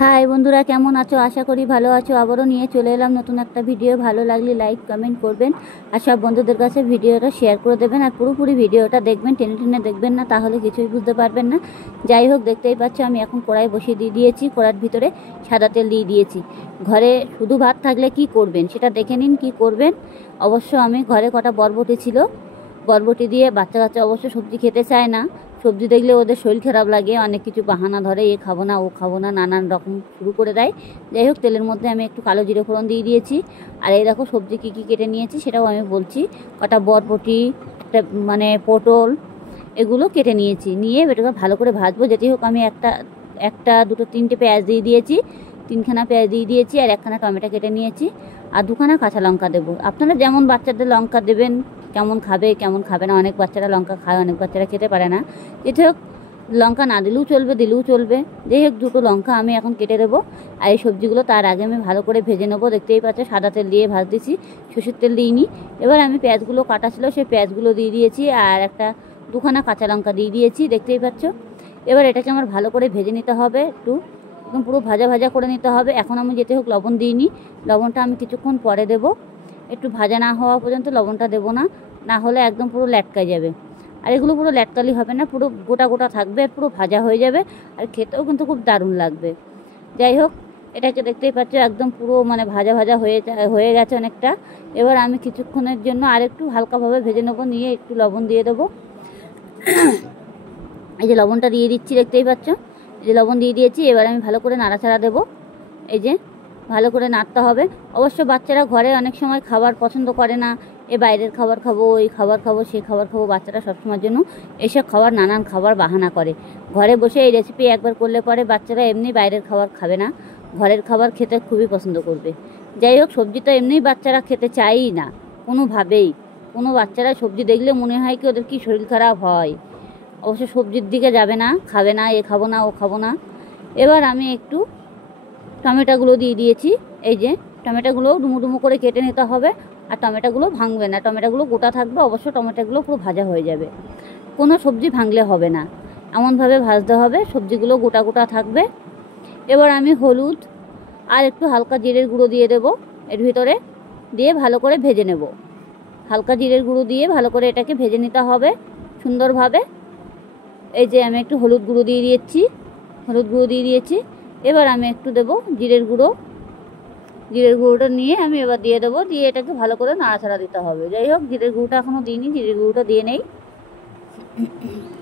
High বন্ধুরা, কেমন আছো? আশা করি ভালো আছো। আবারও নিয়ে চলে এলাম নতুন একটা ভিডিও। ভালো লাগলে লাইক কমেন্ট করবেন আর সব বন্ধুদের কাছে ভিডিওটা শেয়ার করে দেবেন। আর পুরোপুরি ভিডিওটা দেখবেন, টেনে টেনে দেখবেন না, তাহলে কিছুই বুঝতে পারবেন না। যাই হোক, দেখতেই পাচ্ছ আমি এখন কড়াই বসিয়ে দিয়েছি। কড়ার ভিতরে সাদা তেল দিয়ে দিয়েছি। ঘরে শুধু ভাত থাকলে কি করবেন সেটা দেখে নিন কি করবেন। অবশ্য আমি ঘরে কটা বরবটি ছিল, বরবটি দিয়ে বাচ্চা কাচ্চা অবশ্য সবজি খেতে চায় না। সবজি দেখলে ওদের শরীর খারাপ লাগে, অনেক কিছু বাহানা ধরে, এ খাবো না ও খাবো না, নানান রকম শুরু করে দেয়। যাই হোক, তেলের মধ্যে আমি একটু কালো জিরে ফোড়ন দিয়ে দিয়েছি। আর এই দেখো সবজি কী কী কেটে নিয়েছি সেটাও আমি বলছি। কটা বরবটি, একটা পটল, এগুলো কেটে নিয়েছি। নিয়ে এটাকে ভালো করে ভাজবো। যেটি হোক, আমি একটা দুটো তিনটে পেঁয়াজ দিয়ে দিয়েছি, তিনখানা পেঁয়াজ দিয়ে দিয়েছি, আর একখানা টমেটো কেটে নিয়েছি, আর দুখানা কাঁচা লঙ্কা দেবো। আপনারা যেমন বাচ্চাদের লঙ্কা দেবেন, কেমন খাবে কেমন খাবে না। অনেক বাচ্চারা লঙ্কা খায়, অনেক বাচ্চারা খেতে পারে না। যেটি হোক, লঙ্কা না দিলেও চলবে, দিলেও চলবে। যাই হোক, দুটো লঙ্কা আমি এখন কেটে দেবো। আর এই সবজিগুলো তার আগে আমি ভালো করে ভেজে নেবো। দেখতেই পাচ্ছ সাদা তেল দিয়ে ভাজতেছি, সরষের তেল দিইনি। এবার আমি পেঁয়াজগুলো কাটা ছিল, সেই পেঁয়াজগুলো দিয়ে দিয়েছি, আর দুখানা কাঁচা লঙ্কা দিয়ে দিয়েছি, দেখতেই পাচ্ছ। এবার এটাকে আমার ভালো করে ভেজে নিতে হবে, একদম পুরো ভাজা ভাজা করে নিতে হবে। এখন আমি যেতে হোক লবণ দিইনি, লবণটা আমি কিছুক্ষণ পরে দেবো। একটু ভাজা না হওয়া পর্যন্ত লবণটা দেবো না, না হলে একদম পুরো ল্যাটকায় যাবে। আর এগুলো পুরো ল্যাটকালি হবে না, পুরো গোটা গোটা থাকবে, পুরো ভাজা হয়ে যাবে, আর খেতেও কিন্তু খুব দারুণ লাগবে। যাই হোক, এটাকে দেখতেই পাচ্ছ একদম পুরো ভাজা ভাজা হয়ে গেছে অনেকটা। এবার আমি কিছুক্ষণের জন্য আর একটু হালকাভাবে ভেজে নেবো, নিয়ে একটু লবণ দিয়ে দেবো। এই যে লবণটা দিয়ে দিচ্ছি, দেখতেই পাচ্ছ, এই যে লবণ দিয়ে দিয়েছি। এবার আমি ভালো করে নাড়াচাড়া দেবো। এই যে ভালো করে নাড়তে হবে। অবশ্য বাচ্চারা ঘরে অনেক সময় খাবার পছন্দ করে না, এ বাইরের খাবার খাবো, এই খাবার খাবো, সেই খাবার খাবো। বাচ্চারা সবসময়ের জন্য এইসব খাবার, নানান খাবার বাহানা করে। ঘরে বসে এই রেসিপি একবার করলে পরে বাচ্চারা এমনি বাইরের খাবার খাবে না, ঘরের খাবার খেতে খুবই পছন্দ করবে। যাই হোক, সবজি তো এমনিই বাচ্চারা খেতে চায়ই না কোনোভাবেই। কোনো বাচ্চারা সবজি দেখলে মনে হয় কি ওদের কি শরীর খারাপ হয়। অবশ্য সবজির দিকে যাবে না, খাবে না, এ খাবো না ও খাবো না। এবার আমি একটু টমেটোগুলো দিয়ে দিয়েছি। এই যে টমেটোগুলো ডুমো ডুমো করে কেটে নিতে হবে, আর টমেটোগুলো ভাঙবে না, টমেটোগুলো গোটা থাকবে। অবশ্য টমেটোগুলো পুরো ভাজা হয়ে যাবে, কোনো সবজি ভাঙলে হবে না, এমনভাবে ভাজতে হবে, সবজিগুলো গোটা গোটা থাকবে। এবার আমি হলুদ আর একটু হালকা জিরের গুঁড়ো দিয়ে দেবো এর ভিতরে, দিয়ে ভালো করে ভেজে নেব। হালকা জিরের গুঁড়ো দিয়ে ভালো করে এটাকে ভেজে নিতে হবে সুন্দরভাবে। এই যে আমি একটু হলুদ গুঁড়ো দিয়ে দিয়েছি। এবার আমি একটু দেবো জিরের গুঁড়োটা নিয়ে আমি এবার দিয়ে দেবো, দিয়ে এটাকে ভালো করে নাড়াচাড়া দিতে হবে। যাই হোক, জিরের গুঁড়োটা এখনও দিইনি, জিরের গুঁড়োটা দিয়ে নেই।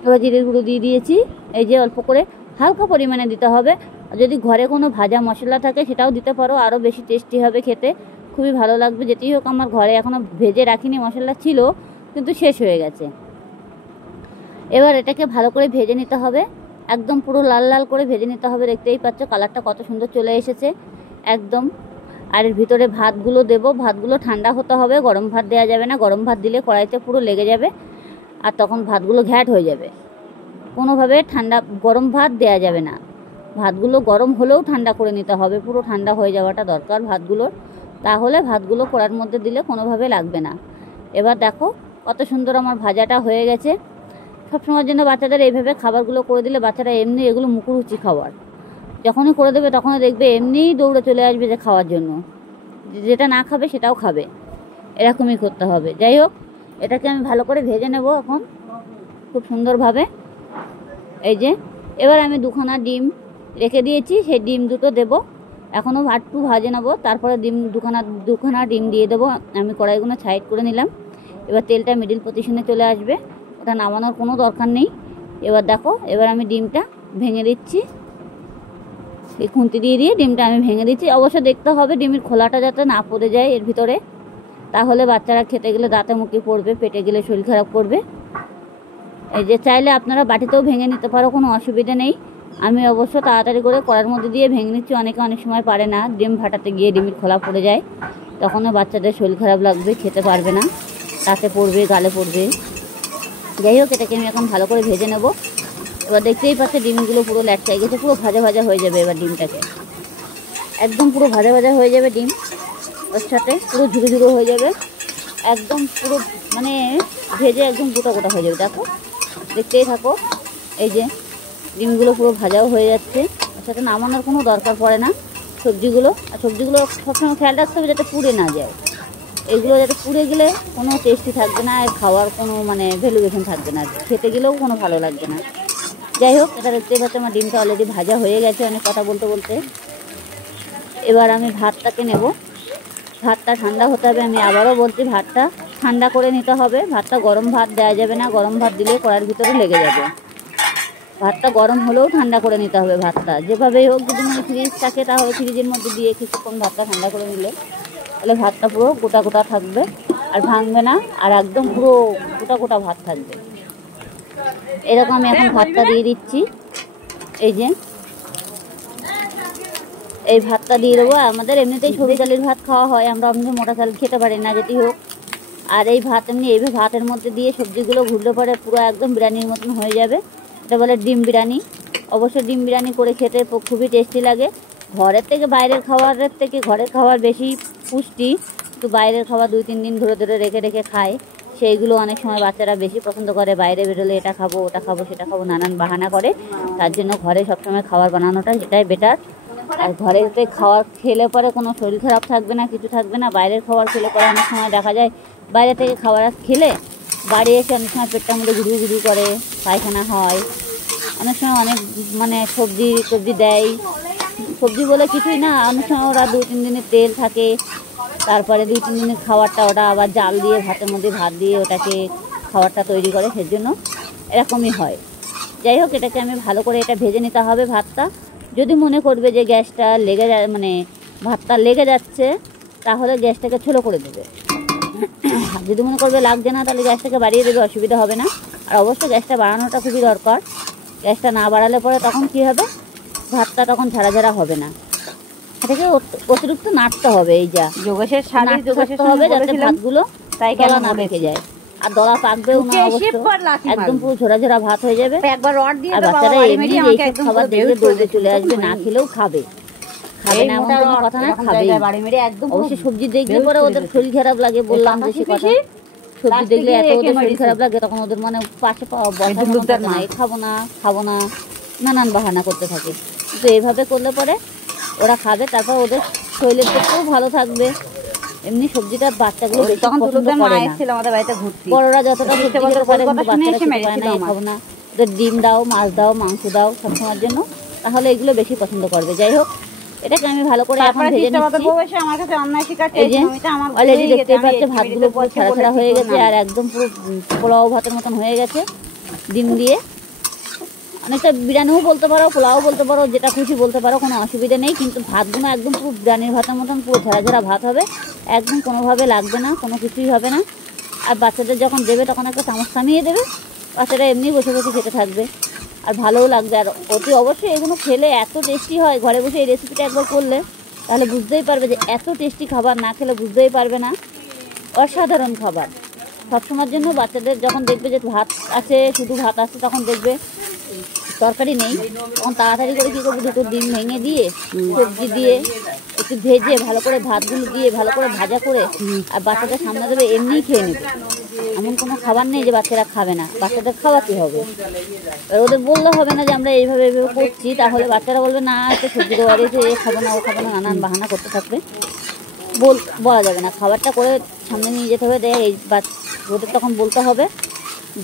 এবার জিরের গুঁড়ো দিয়ে দিয়েছি। এই যে অল্প করে হালকা পরিমাণে দিতে হবে। যদি ঘরে কোনো ভাজা মশলা থাকে সেটাও দিতে পারো, আরও বেশি টেস্টি হবে খেতে, খুবই ভালো লাগবে। যেটি হোক, আমার ঘরে এখনও ভেজে রাখিনি, মশলা ছিল কিন্তু শেষ হয়ে গেছে। এবার এটাকে ভালো করে ভেজে নিতে হবে, একদম পুরো লাল লাল করে ভেজে নিতে হবে। দেখতেই পাচ্ছ কালারটা কত সুন্দর চলে এসেছে একদম। আর এর ভিতরে ভাতগুলো দেবো, ভাতগুলো ঠান্ডা হতে হবে, গরম ভাত দেওয়া যাবে না। গরম ভাত দিলে কড়াইতে পুরো লেগে যাবে, আর তখন ভাতগুলো ঘ্যাট হয়ে যাবে। কোনোভাবে গরম ভাত দেওয়া যাবে না। ভাতগুলো গরম হলেও ঠান্ডা করে নিতে হবে, পুরো ঠান্ডা হয়ে যাওয়াটা দরকার ভাতগুলোর, তাহলে ভাতগুলো কড়ার মধ্যে দিলে কোনোভাবে লাগবে না। এবার দেখো কত সুন্দর আমার ভাজাটা হয়ে গেছে। সবসময়ের জন্য বাচ্চাদের এইভাবে খাবারগুলো করে দিলে বাচ্চারা এমনি এগুলো মুখরুচি খাবার, যখনই করে দেবে তখনই দেখবে এমনিই দৌড়ে চলে আসবে যে খাওয়ার জন্য। যেটা না খাবে সেটাও খাবে, এরকমই করতে হবে। যাই হোক, এটাকে আমি ভালো করে ভেজে নেব এখন খুব সুন্দরভাবে। এই যে এবার আমি দুখানা ডিম রেখে দিয়েছি, সেই ডিম দুটো দেবো, এখনও একটু ভাজে নেবো, তারপরে দুখানা ডিম দিয়ে দেবো। আমি কড়াইগুলো সাইড করে নিলাম। এবার তেলটা মিডিল পজিশনে চলে আসবে, ওটা নামানোর কোনো দরকার নেই। এবার দেখো, এবার আমি ডিমটা ভেঙে দিচ্ছি, এই খুন্তি দিয়ে ডিমটা আমি ভেঙে দিচ্ছি। অবশ্য দেখতে হবে ডিমের খোলাটা যাতে না পড়ে যায় এর ভিতরে, তাহলে বাচ্চারা খেতে গেলে দাঁতে মুখে পড়বে, পেটে গেলে শরীর খারাপ করবে। এই যে চাইলে আপনারা বাটিতেও ভেঙে নিতে পারো, কোনো অসুবিধা নেই। আমি অবশ্য তাড়াতাড়ি করে কড়ার মধ্যে দিয়ে ভেঙে নিচ্ছি। অনেকে অনেক সময় পারে না, ডিম ফাটাতে গিয়ে ডিমের খোলা পড়ে যায়, তখনও বাচ্চাদের শরীর খারাপ লাগবে, খেতে পারবে না, দাঁতে পড়বে, গালে পড়বে। যাই হোক, এটাকে আমি এখন ভালো করে ভেজে নেব। এবার দেখতেই পাচ্ছে ডিমগুলো পুরো ল্যাটকাই গেছে, পুরো ভাজা ভাজা হয়ে যাবে। এবার ডিমটাকে একদম পুরো ভাজা ভাজা হয়ে যাবে, ডিম ওর সাথে পুরো ঝুড়ো ঝুড়ো হয়ে যাবে, একদম পুরো ভেজে একদম গোটা গোটা হয়ে যাবে। দেখো, দেখতেই থাকো। এই যে ডিমগুলো পুরো ভাজাও হয়ে যাচ্ছে, সেটা নামানোর কোনো দরকার পড়ে না সবজিগুলো। আর সবজিগুলো সবসময় খেয়াল রাখতে হবে যাতে পুড়ে না যায়। এগুলো যাতে পুড়ে গেলে কোনো টেস্টি থাকবে না, আর খাওয়ার কোনো মানে ভ্যালুয়েশন থাকবে না, খেতে গেলেও কোনো ভালো লাগবে না। যাই হোক, এটা দেখতেই পাচ্ছি আমার ডিমটা অলরেডি ভাজা হয়ে গেছে অনেক কথা বলতে বলতে। এবার আমি ভাতটাকে নেব। ভাতটা ঠান্ডা হতে হবে, আমি আবারও বলছি ভাতটা ঠান্ডা করে নিতে হবে। ভাতটা গরম ভাত দেওয়া যাবে না, গরম ভাত দিলে কড়াইয়ের ভিতরে লেগে যাবে। ভাতটা গরম হলেও ঠান্ডা করে নিতে হবে ভাতটা, যেভাবেই হোক। যদি মানে ফ্রিজ থাকে তাহলে ফ্রিজের মধ্যে দিয়ে কিছুক্ষণ ভাতটা ঠান্ডা করে নিলে তাহলে ভাতটা পুরো গোটা গোটা থাকবে আর ভাঙবে না, আর একদম পুরো গোটা গোটা ভাত থাকবে। এরকম আমি এখন ভাতটা দিয়ে দিচ্ছি। এই যে এই ভাতটা দিয়ে দেবো। আমাদের এমনিতেই সরু চালের ভাত খাওয়া হয়, আমরা এমনি মোটা চাল খেতে পারি না, যেটি হোক। আর এই ভাত এমনি এইভাবে ভাতের মধ্যে দিয়ে সবজিগুলো ঘুরলে পরে পুরো একদম বিরিয়ানির মতন হয়ে যাবে। এটা বলে ডিম বিরিয়ানি। অবশ্যই ডিম বিরিয়ানি করে খেতে খুবই টেস্টি লাগে। ঘরের থেকে বাইরের খাবারের থেকে ঘরের খাবার বেশি পুষ্টি, তো বাইরের খাবার 2-3 দিন ধরে ধরে রেখে রেখে খায়, সেইগুলো অনেক সময় বাচ্চারা বেশি পছন্দ করে। বাইরে বেরোলে এটা খাবো ওটা খাবো সেটা খাবো নানান বাহানা করে। তার জন্য ঘরে সবসময় খাবার বানানোটা সেটাই বেটার। আর ঘরেতে খাবার খেলে পরে কোনো শরীর খারাপ থাকবে না, কিছু থাকবে না। বাইরের খাবার খেলে পরে অনেক সময় দেখা যায় বাইরে থেকে খাবার খেলে বাড়ি এসে অনেক সময় পেটটার মধ্যে ঘুরু ঘুরু করে, পায়খানা হয়। অনেক সময় অনেক মানে সবজি টবজি দেয়, সবজি বলে কিছুই না, অনেক সময় ওরা 2-3 দিনের তেল থাকে, তারপরে 2-3 দিনের খাবারটা ওরা আবার জাল দিয়ে ভাতের মধ্যে ভাত দিয়ে ওটাকে খাবারটা তৈরি করে, সেজন্য এরকমই হয়। যাই হোক, এটাকে আমি ভালো করে এটা ভেজে নিতে হবে ভাতটা। যদি মনে করবে যে গ্যাসটা লেগে মানে ভাতটা লেগে যাচ্ছে, তাহলে গ্যাসটাকে ছোটো করে দেবে। যদি মনে করবে লাগছে না, তাহলে গ্যাসটাকে বাড়িয়ে দেবে, অসুবিধা হবে না। আর অবশ্যই গ্যাসটা বাড়ানোটা খুবই দরকার। গ্যাসটা না বাড়ালে পরে তখন কী হবে, ভাতটা তখন ঝাড়া ঝাড়া হবে না। এটাকে অতিরিক্ত নাড়তে হবে। এই যা যোগেশের শাড়ি যোগেশের হবে যাতে ভাতগুলো তাই দলা না পেকে যায়, আর দলা পাকবেও না, একদম পুরো ঝোড়া ঝোড়া ভাত হয়ে যাবে। একবার রড দিয়ে আর বাচ্চারা এমনি এইসব খাবার দেখলে দৌড়ে চলে আসবে, না খেলেও খাবে। খাবে না এমন কোনো কথা না, খাবে। অবশ্যই সবজি দেখলে পরে ওদের শরীর খারাপ লাগে, বললাম বেশি কথা। সবজি দেখলে এত ওদের শরীর খারাপ লাগে, তখন ওদের মানে পাশে বসার না, খাবো না নানান বাহানা করতে থাকে। কিন্তু এইভাবে করলে পরে ওরা খাবে, তারপর ওদের শরীরের পক্ষেও ভালো থাকবে। এমনি সবজিটা বাচ্চাগুলো বেশি পছন্দ করে না, বড়রা যতটা সবজি খেতে পারে বাচ্চারা খেতে পারে না। খাবো না, ওদের ডিম দাও, মাছ দাও, মাংস দাও সবসময়ের জন্য, তাহলে এগুলো বেশি পছন্দ করবে। যাই হোক, এটাকে আমি ভালো করে এখন ভেজে নিচ্ছি। এই যে অলরেডি দেখতে পাচ্ছি ভাতগুলো পুরো ছাড়া ছাড়া হয়ে গেছে, আর একদম পুরো পোলাও ভাতের মতন হয়ে গেছে ডিম দিয়ে। অনেকটা বিরিয়ানিও বলতে পারো, পোলাও বলতে পারো, যেটা খুশি বলতে পারো, কোনো অসুবিধা নেই। কিন্তু ভাতগুলো একদম পুরো বিরিয়ানির ভাতের মতন পুরো ঝাড়া ঝাড়া ভাত হবে, একদম কোনোভাবে লাগবে না, কোনো কিছুই হবে না। আর বাচ্চাদের যখন দেবে তখন একটা চামচ থামিয়ে দেবে, বাচ্চারা এমনি বসে বসে খেতে থাকবে, আর ভালোও লাগবে। আর অতি অবশ্যই এগুলো খেলে এত টেস্টি হয়, ঘরে বসে এই রেসিপিটা একবার করলে তাহলে বুঝতেই পারবে যে এত টেস্টি খাবার, না খেলে বুঝতেই পারবে না। অসাধারণ খাবার সবসময়ের জন্য। বাচ্চাদের যখন দেখবে যে ভাত আছে, শুধু ভাত আছে, তখন দেখবে তরকারি নেই, তখন তাড়াতাড়ি করে কী করবে, 2টো ডিম ভেঙে দিয়ে সবজি দিয়ে একটু ভেজে ভালো করে ভাতগুলো দিয়ে ভালো করে ভাজা করে আর বাচ্চাদের সামনে দেবে, এমনিই খেয়ে নেবে। এমন কোনো খাবার নেই যে বাচ্চারা খাবে না, বাচ্চাদের খাওয়াতে হবে। এবার ওদের বললে হবে না যে আমরা এইভাবে এইভাবে করছি, তাহলে বাচ্চারা বলবে না একটু সবজি দেওয়া রয়েছে, এ খাবো না ও খাবো না, নানান বাহানা করতে থাকবে। বলা যাবে না, খাবারটা করে সামনে নিয়ে যেতে হবে। এই ওদের তখন বলতে হবে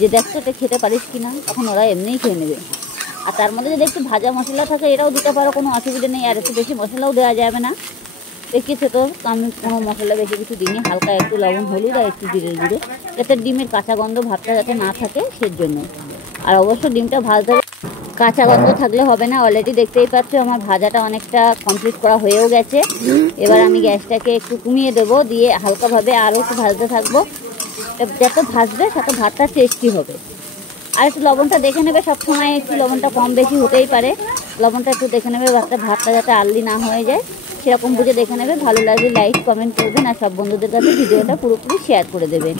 যে দেখছো এটা খেতে পারিস কি না, তখন ওরা এমনিই খেয়ে নেবে। আর তার মধ্যে যদি একটু ভাজা মশলা থাকে এটাও দিতে পারো, কোনো অসুবিধা নেই। আর একটু বেশি মশলাও দেওয়া যাবে না, দেখিয়েছে তো আমি কোনো মশলা বেশি কিছু দিইনি, হালকা একটু লবণ, হলুদ আর একটু জিরের গুঁড়ো, যাতে ডিমের কাঁচা গন্ধ ভাতটা যাতে না থাকে সেজন্য। আর অবশ্য ডিমটা ভাজতে হবে, কাঁচা গন্ধ থাকলে হবে না। অলরেডি দেখতেই পাচ্ছ আমার ভাজাটা অনেকটা কমপ্লিট করা হয়েও গেছে। এবার আমি গ্যাসটাকে একটু কমিয়ে দেবো, দিয়ে হালকাভাবে আরও একটু ভাজতে থাকবো। যত ভাজবে তত ভাতটা টেস্টি হবে। আর একটু লবণটা দেখে নেবে, সবসময় একটু লবণটা কম বেশি হতেই পারে, লবণটা একটু দেখে নেবে, ভাতটা যাতে আর্লি না হয়ে যায় সেরকম বুঝে দেখে নেবে। ভালো লাগলে লাইক কমেন্ট করবেন, আর সব বন্ধুদের কাছে ভিডিওটা পুরোপুরি শেয়ার করে দেবেন।